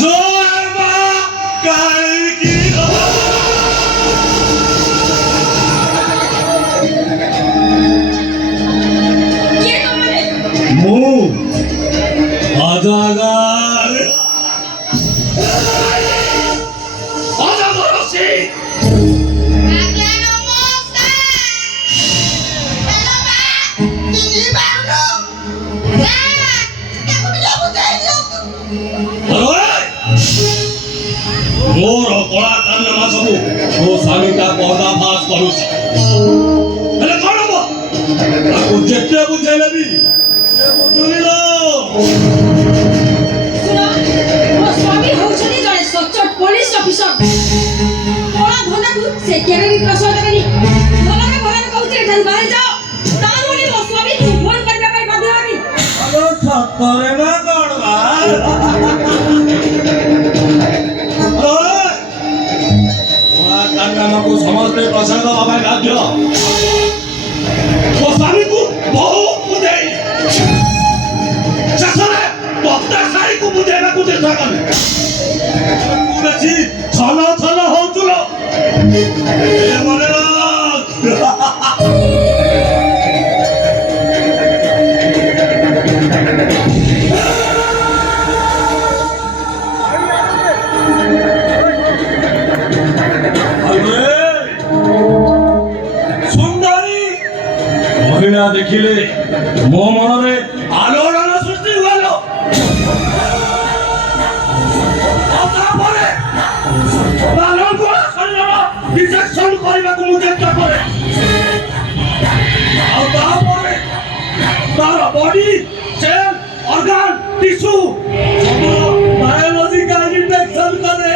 জয় মা কালী কি ମୁଁ ଅଜଗର ଅଜଗର ସେ ମୋର କଳା କାରନାମା ସବୁ ମୋ ସ୍ୱାମୀଟା ପର୍ଦାଫାଶ କରୁଛି ହେଲେ କଣ ହବ ତାକୁ ଯେତେ ବୁଝେଇଲେ ବି ସେ ବୁଝୁନି ଲୋ। ଶୁଣ ମୋ ସ୍ୱାମୀ ହଉଛନ୍ତି ଜଣେ ସଚ୍ଚୋଟ ପୋଲିସ ଅଫିସର। କଳା ଧନକୁ ସେ କେବେ ବି ପ୍ରଶ୍ରୟ ଦେବେନି। ଭଲରେ ଭଲରେ କହୁଛି ଏଠାରୁ ବାହାରି ଯାଅ। ତା ବୋଲି ମୋ ସ୍ୱାମୀକୁ ଭୁଲ କରିବା ପାଇଁ ବାଧ୍ୟ ହେବି। ଆଲୋ ସତରେ ନା କଣ ବା କାରନାମାକୁ ସମସ୍ତେ ପ୍ରସାଦ ଦେବା ପାଇଁ ବାଧ୍ୟ। ମୋ ସ୍ୱାମୀକୁ ବହୁତ ବୁଝେଇ ଶେଷରେ ପକ୍କା ଶାଢ଼ୀକୁ ବୁଝେଇବାକୁ ଚେଷ୍ଟା କଲି। ତୁ ବେଶୀ ଛନ ଛନ ହଉଛୁ ଲୋ। ମନେ ମହିଳା ଦେଖିଲେ ମୋ ମନରେ ଆଲୋଡ଼ନ ସୃଷ୍ଟି ହୁଏଲ। ତାପରେ ରିଜେକ୍ସନ କରିବାକୁ ମୁଁ ଚେଷ୍ଟା କରେ। ଆଉ ତାପରେ ତାର ବଡି ସେଲ୍ ଅର୍ଗାନ ଟିସ୍ୟୁ ସବୁ ବାୟୋଲୋଜିକାଲ ଇନଫେକ୍ସନ କରେ।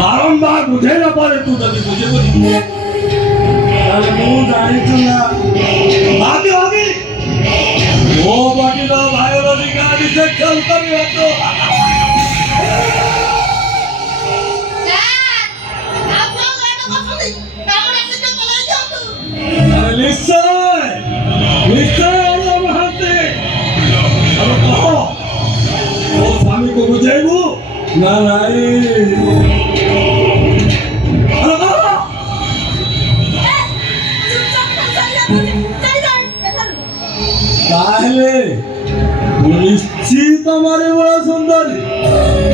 ବାରମ୍ବାର ବୁଝେଇଲା ପରେ ତୁ ଯଦି ବୁଝିବୁନି ତାହେଲେ ମୁଁ ଜାଣିଛୁ ନା ଭାବି ଭାବି ମୋ ବଡିର ବାୟୋଲୋଜିକାଲ ଇନଫେକ୍ସନ କରିବାକୁ। ନିଶ୍ଚୟ ନିଶ୍ଚୟ ମହାନ୍ତି କହ ମୋ ସ୍ୱାମୀକୁ ବୁଝେଇବୁ ନା ନାଇଁ?